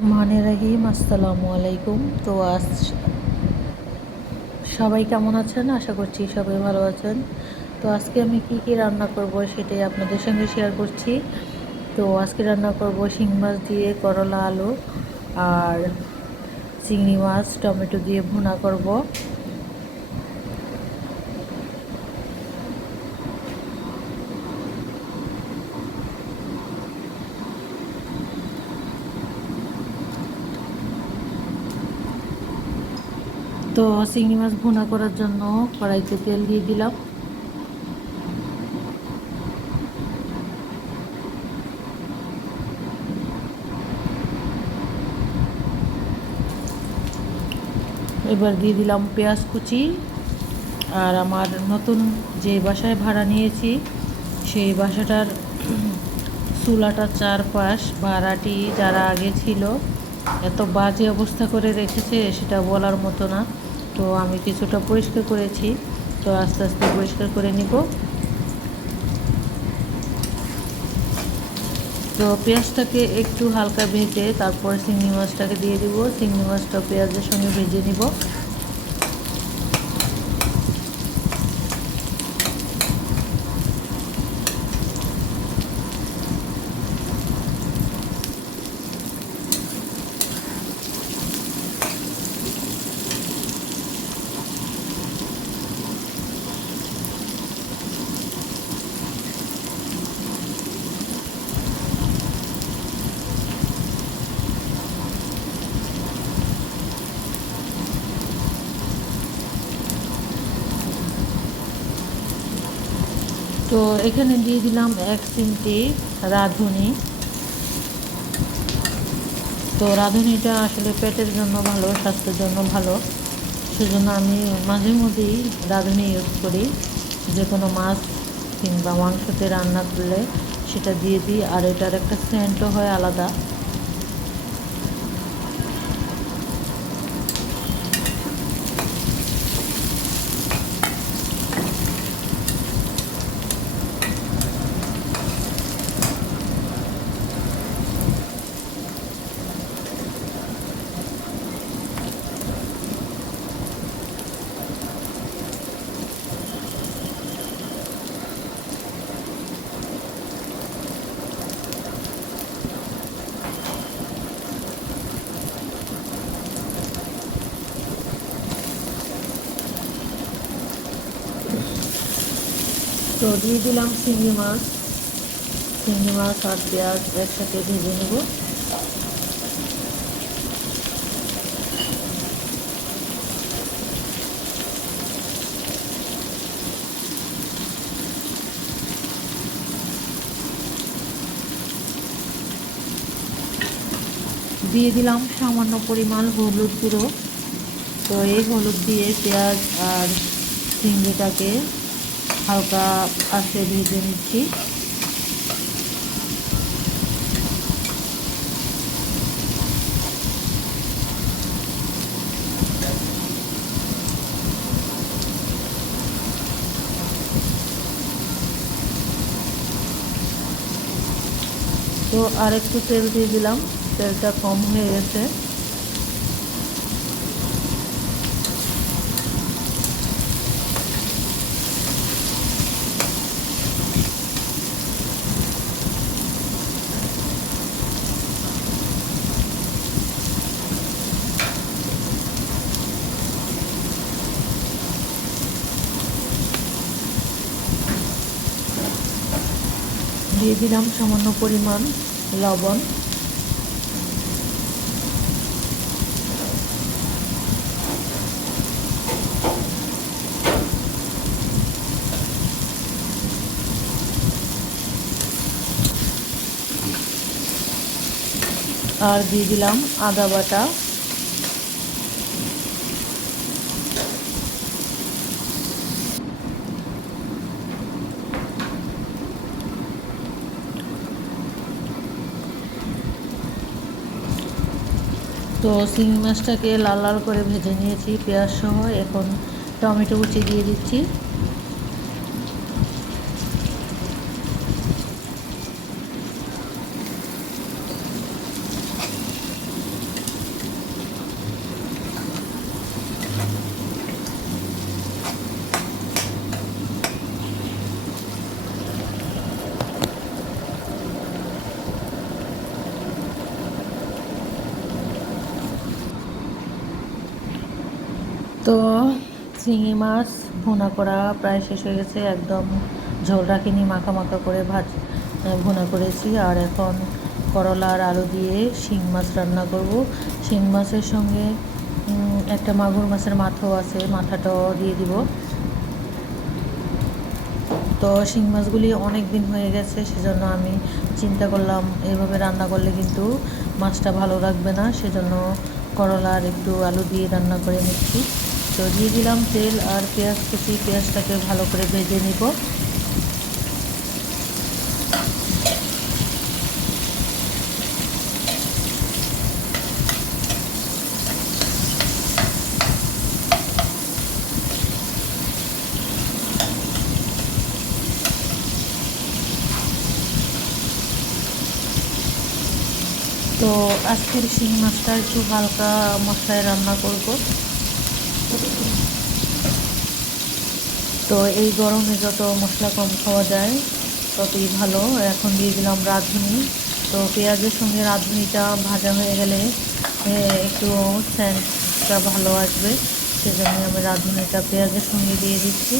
মানে রাহিম আসসালামু আলাইকুম। তো আজ সবাই কেমন আছেন? আশা করছি সবাই ভালো আছেন। তো আজকে আমি কি কি রান্না করব সেটাই আপনাদের সঙ্গে শেয়ার করছি। তো আজকে রান্না করব শিং মাছ দিয়ে করলা আলু আর চিংড়ি মাছ, টমেটো দিয়ে ভুনা করব। তো চিংড়ি মাছ ভুনা করার জন্য কড়াইতে তেল দিয়ে দিলাম। এবার দিয়ে দিলাম পেঁয়াজ কুচি। আর আমার নতুন যে বাসায় ভাড়া নিয়েছি, সেই বাসাটার চুলাটার চারপাশ, ভাড়াটি যারা আগে ছিল, এত বাজে অবস্থা করে রেখেছে, সেটা বলার মতো না। তো আমি কিছুটা পরিষ্কার করেছি। তো আস্তে আস্তে পরিষ্কার করে নিব। তো পেঁয়াজটাকে একটু হালকা ভেজে তারপর চিংড়ি মাছটাকে দিয়ে দিব। চিংড়ি মাছটা পেঁয়াজের সঙ্গে ভেজে নিব তো এখানে দিয়ে দিলাম এক চিমটি রাঁধুনি। তো রাঁধুনিটা আসলে পেটের জন্য ভালো, স্বাস্থ্যের জন্য ভালো। সেজন্য আমি মাঝে মধ্যেই রাঁধুনি ইউজ করি। যে কোনো মাছ কিংবা মাংসতে রান্না করলে সেটা দিয়ে দিই, আর এটার একটা সেন্টও হয় আলাদা। দিয়ে দিলাম চিংড়ি মাছ। চিংড়ি মাছ আর পেঁয়াজ একসাথে ভেজে নেব। দিয়ে দিলাম সামান্য পরিমাণ হলুদ গুঁড়ো। তো এই হলুদ দিয়ে পেঁয়াজ আর চিংড়িটাকে হালকা আঁচে ভেজে নিচ্ছি। তো আর একটু তেল দিয়ে দিলাম তেলটা কম হয়ে গেছে। দিয়ে দিলাম সামান্য পরিমাণ লবণ। আর দিয়ে দিলাম আদা বাটা। তো শিঙি মাছটাকে লাল লাল করে ভেজে নিয়েছি পেঁয়াজ সহ এখন টমেটো কুচি দিয়ে দিচ্ছি। তো চিংড়ি মাছ ভুনা করা প্রায় শেষ হয়ে গেছে, একদম ঝোল রাখিনি মাখা মাখা করে ভাজ ভুনা করেছি। আর এখন করলা আর আলু দিয়ে শিং মাছ রান্না করব। শিং মাছের সঙ্গে একটা মাগুর মাছের মাথাও আছে, মাথাটাও দিয়ে দিব। তো শিং মাছগুলি অনেক দিন হয়ে গেছে, সেজন্য আমি চিন্তা করলাম এভাবে রান্না করলে কিন্তু মাছটা ভালো লাগবে না, সেজন্য করলা আর একটু আলু দিয়ে রান্না করে নিচ্ছি। তো দিয়ে দিলাম তেল আর পেঁয়াজ কুচি, পেঁয়াজটাকে ভালো করে ভেজে নিব। তো আজকের শিং মাছটা একটু হালকা মশলায় রান্না করব। তো এই গরমে যত মশলা কম খাওয়া যায়, ততই ভালো। এখন দিয়ে দিলাম রাঁধুনি। তো পেঁয়াজের সঙ্গে রাঁধুনিটা ভাজা হয়ে গেলে একটু স্যান্ডটা ভালো আসবে। সেজন্য আমি রাঁধুনিটা পেঁয়াজের সঙ্গে দিয়ে দিচ্ছি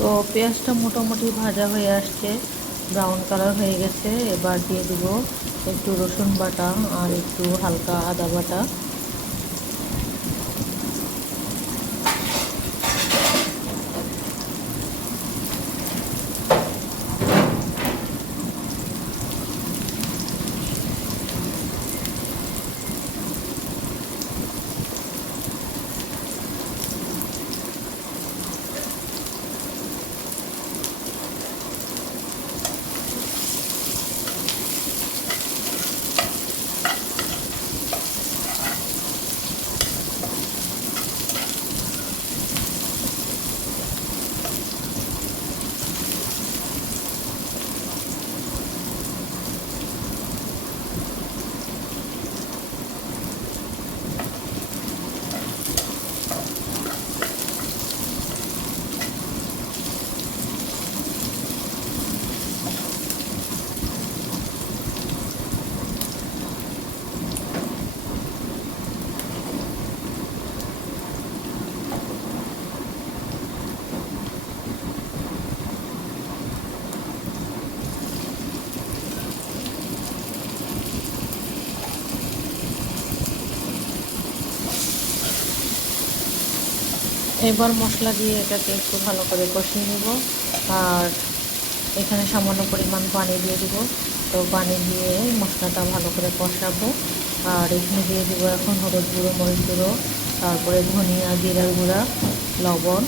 তো পেঁয়াজটা মোটামুটি ভাজা হয়ে আসছে ব্রাউন কালার হয়ে গেছে। এবার দিয়ে দিব একটু রসুন বাটা আর একটু হালকা আদা বাটা। এবার মশলা দিয়ে এটাকে একটু ভালো করে কষিয়ে নেব। আর এখানে সামান্য পরিমাণ পানি দিয়ে দিব। তো পানি দিয়ে মশলাটা ভালো করে কষাবো। আর এখানে দিয়ে দেবো এখন হলুদ গুঁড়ো, মরিচ গুঁড়ো, তারপরে ধনিয়া, জিরার গুঁড়া, লবণ।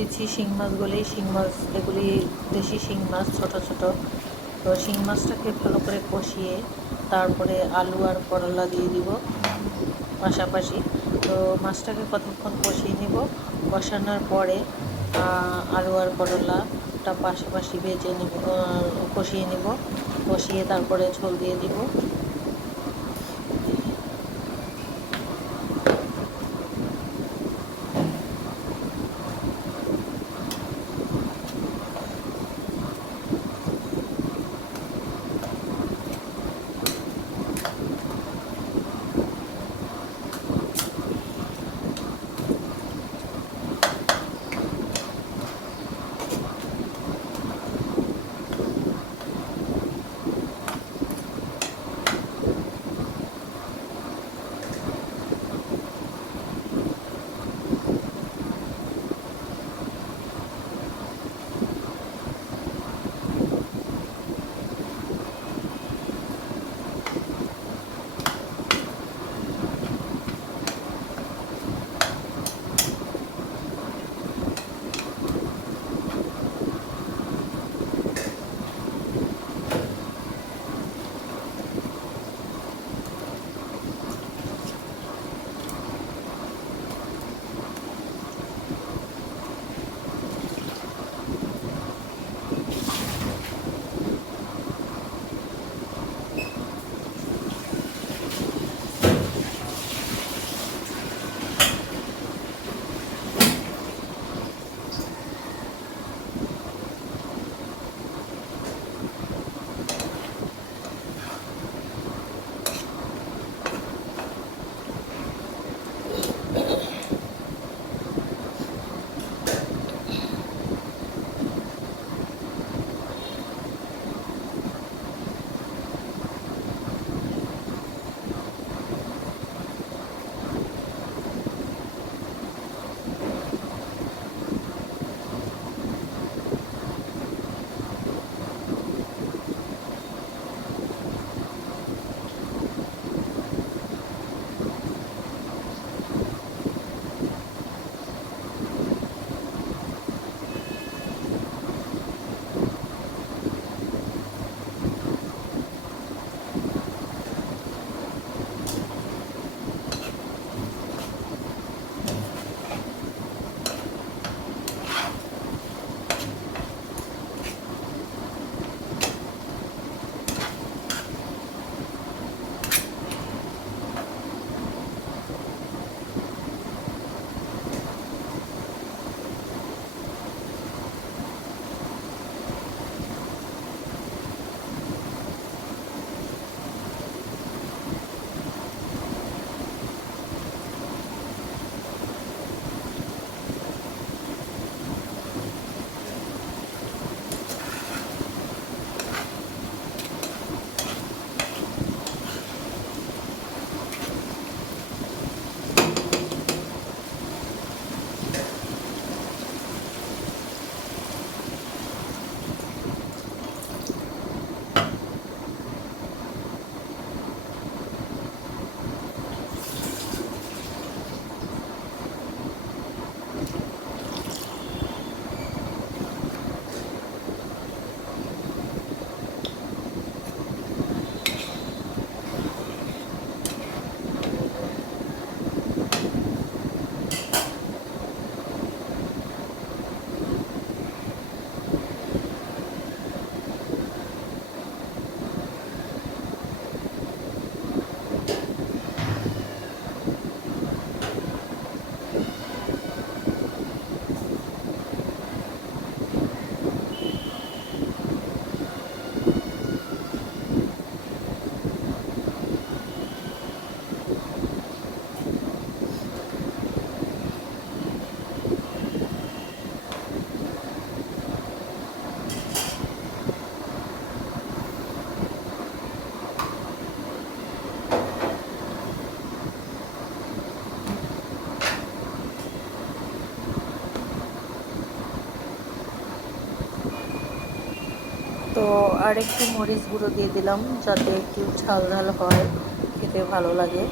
দিয়ে দিচ্ছি শিং মাছগুলি শিং মাছ এগুলি দেশি শিং মাছ, ছোট ছোট। তো শিং মাছটাকে ভালো করে কষিয়ে তারপরে আলু আর করলা দিয়ে দিব পাশাপাশি। তো মাছটাকে কতক্ষণ কষিয়ে নিব? কষানোর পরে আলু আর করলাটা পাশাপাশি ভেজে নিব কষিয়ে নিব। কষিয়ে তারপরে ঝোল দিয়ে দিব। তো আর একটু মরিচ গুঁড়ো দিয়ে দিলাম যাতে একটু ঝাল ঝাল হয়, খেতে ভালো লাগে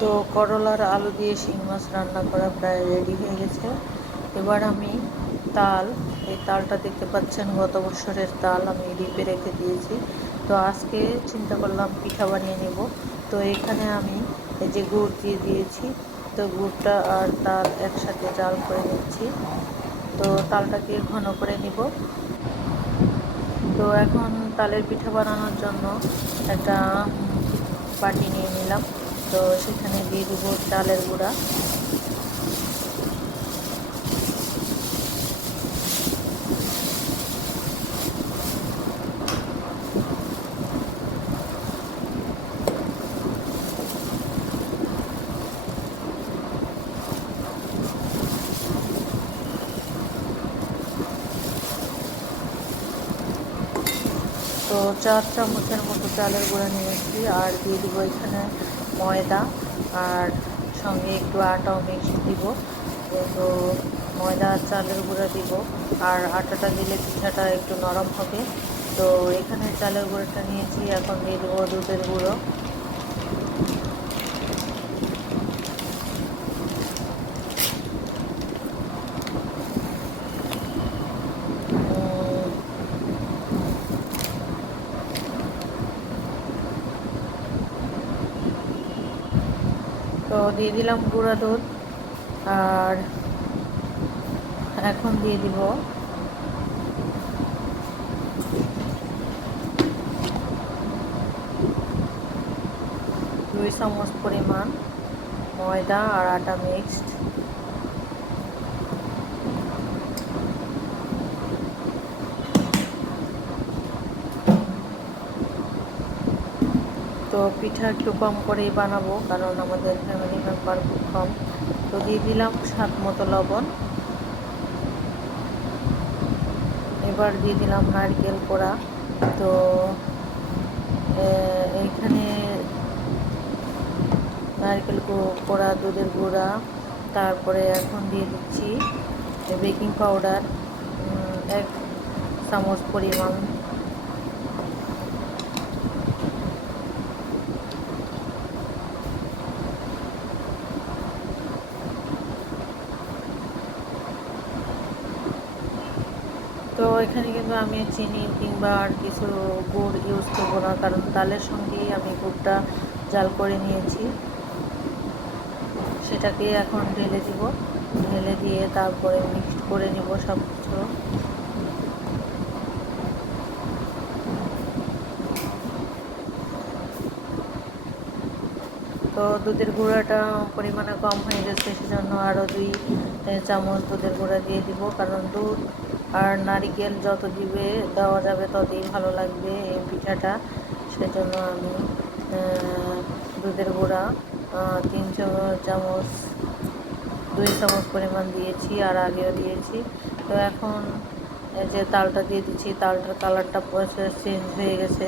তো করলার আলু দিয়ে শিং মাছ রান্না করা প্রায় রেডি হয়ে গেছে। এবার আমি তাল, এই তালটা দেখতে পাচ্ছেন গত বছরের তাল আমি ডিপে রেখে দিয়েছি। তো আজকে চিন্তা করলাম পিঠা বানিয়ে নেব। তো এখানে আমি এই যে গুড় দিয়ে দিয়েছি। তো গুড়টা আর তাল একসাথে জাল করে নিচ্ছি। তো তালটাকে ঘন করে নিব। তো এখন তালের পিঠা বানানোর জন্য একটা বাটি নিয়ে নিলাম। তো সেখানে দিয়ে দেবো চালের গুঁড়া। তো চার চামচের মতো চালের গুঁড়া নিয়েছি আর দিয়ে দিব এখানে ময়দা আর সঙ্গে একটু আটাও মিক্স দিব। তো ময়দা চালের গুঁড়া দিব। আর আটাটা দিলে পিঠাটা একটু নরম হবে। তো এখানে চালের গুঁড়োটা নিয়েছি, এখন দিয়ে দেবো দুধের গুঁড়ো তো দিয়ে দিলাম গুঁড়া দুধ আর এখন দিয়ে দিব দুই চামচ পরিমাণ ময়দা আর আটা মিক্সড। তো পিঠা একটু কম করেই বানাবো, কারণ আমাদের ফ্যামিলি মেম্বার খুব কম। তো দিয়ে দিলাম স্বাদ মতো লবণ। এবার দিয়ে দিলাম নারকেল কোড়া। তো এইখানে নারকেল কোড়া, দুধের গুঁড়া, তারপরে এখন দিয়ে দিচ্ছি বেকিং পাউডার এক চামচ পরিমাণ। তো এখানে কিন্তু আমি চিনি কিংবা আর কিছু গুড় ইউজ করব না, কারণ তালের সঙ্গেই আমি গুড়টা জাল করে নিয়েছি। সেটাকে এখন ঢেলে দিব। ঢেলে দিয়ে তারপরে মিক্সড করে নিব সব কিছু তো দুধের গুঁড়াটা পরিমাণে কম হয়ে গেছে, সেজন্য আরও দুই চামচ দুধের গুঁড়া দিয়ে দিব, কারণ দুধ আর নারিকেল যত দিবে, দেওয়া যাবে ততই ভালো লাগবে এই পিঠাটা। সেজন্য আমি দুধের গুঁড়া তিন চামচ দুই চামচ পরিমাণ দিয়েছি আর আগেও দিয়েছি। তো এখন যে তালটা দিয়ে দিচ্ছি তালটার কালারটা চেঞ্জ হয়ে গেছে।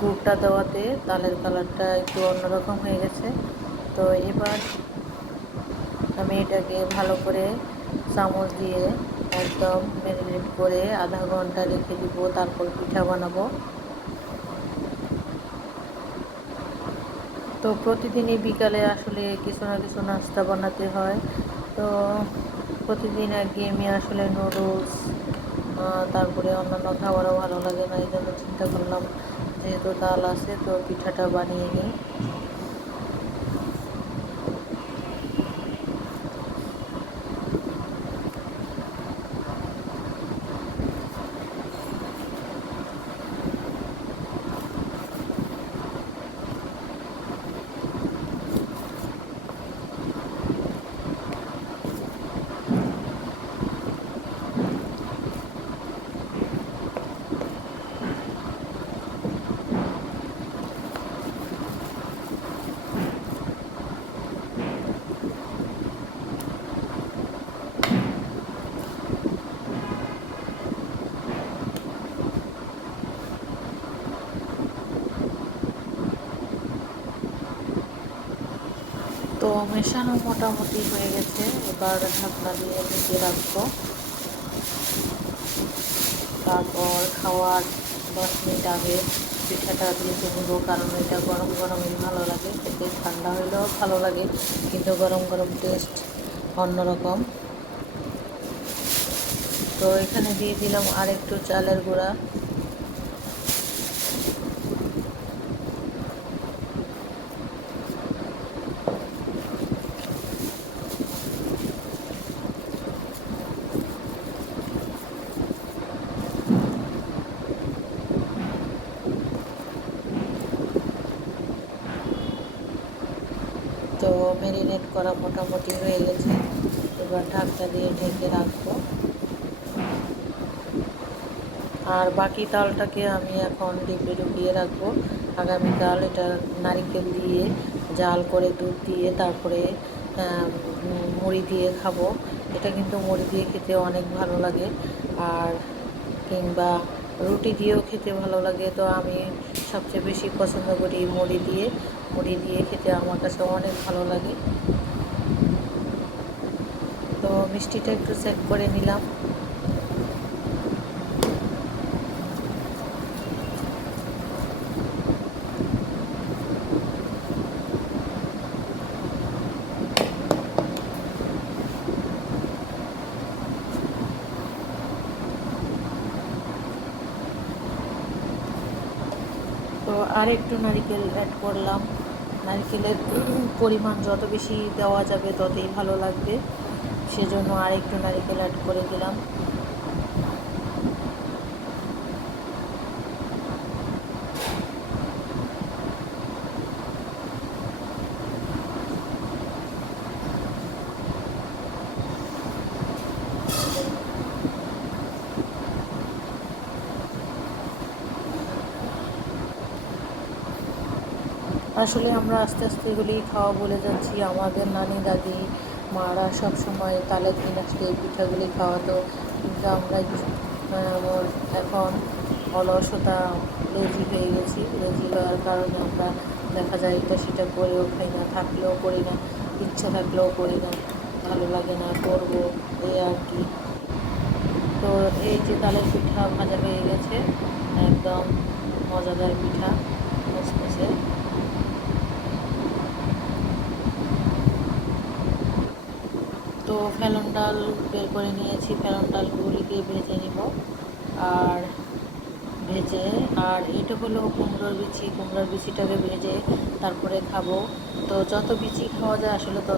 গুড়টা দেওয়াতে তালের কালারটা একটু অন্যরকম হয়ে গেছে। তো এবার আমি এটাকে ভালো করে চামচ দিয়ে একদম ম্যারিনেট করে আধা ঘণ্টা রেখে দিব, তারপর পিঠা বানাবো। তো প্রতিদিনই বিকালে আসলে কিছু না কিছু নাস্তা বানাতে হয়। তো প্রতিদিন একঘেয়েমি আসলে নুডলস তারপরে অন্যান্য খাবারও ভালো লাগে না, এই জন্য চিন্তা করলাম যেহেতু তাল আছে, তো পিঠাটা বানিয়ে নিই। তো মেশানো মোটামুটি হয়ে গেছে। এবার ঢাকনা দিয়ে ঢেকে রাখব। তারপর খাওয়ার দশ মিনিট আগে পিঠাটা দিয়ে নেব কারণ এটা গরম গরমই ভালো লাগে। খেতে ঠান্ডা হলেও ভালো লাগে, কিন্তু গরম গরম টেস্ট অন্যরকম। তো এখানে দিয়ে দিলাম আর একটু চালের গুঁড়া তো ম্যারিনেট করা মোটামুটি হয়ে গেছে। এবার ঢাকটা দিয়ে ঢেকে রাখব। আর বাকি তালটাকে আমি এখন ডিপে ঢুকিয়ে রাখব। আগামীকাল এটা নারিকেল দিয়ে জাল করে দুধ দিয়ে তারপরে মুড়ি দিয়ে খাব। এটা কিন্তু মুড়ি দিয়ে খেতে অনেক ভালো লাগে। আর কিংবা রুটি দিয়েও খেতে ভালো লাগে। তো আমি সবচেয়ে বেশি পছন্দ করি মুড়ি দিয়ে। মুড়ি দিয়ে খেতে আমার কাছে অনেক ভালো লাগে। তো মিষ্টিটা একটু চেক করে নিলাম। তো আর একটু নারিকেল অ্যাড করলাম। নারকেলের পরিমাণ যত বেশি দেওয়া যাবে ততই ভালো লাগবে। সেজন্য আর একটু নারকেল অ্যাড করে দিলাম। আসলে আমরা আস্তে আস্তে এগুলি খাওয়া বলে যাচ্ছি। আমাদের নানি, দাদি, মারা সব সময় তালের দিন আসলে এই পিঠাগুলি খাওয়াতো। কিন্তু আমরা এখন অলসতা লেজি হয়ে গেছি। লেজি হওয়ার কারণে আমরা দেখা যায় এটা সেটা করেও খাই না, থাকলেও করি না, ইচ্ছা থাকলেও করি না, ভালো লাগে না, করব এই আর কি। তো এই যে তালের পিঠা ভাজা হয়ে গেছে, একদম মজাদার পিঠা তো ফেলন ডাল বের করে নিয়েছি, ফেলন ডালগুলিকে ভেজে নিব। আর ভেজে, আর এটা হলো কুমড়োর বিচি। কুমড়োর বিচিটাকে ভেজে তারপরে খাব। তো যত বিচি খাওয়া যায় আসলে তত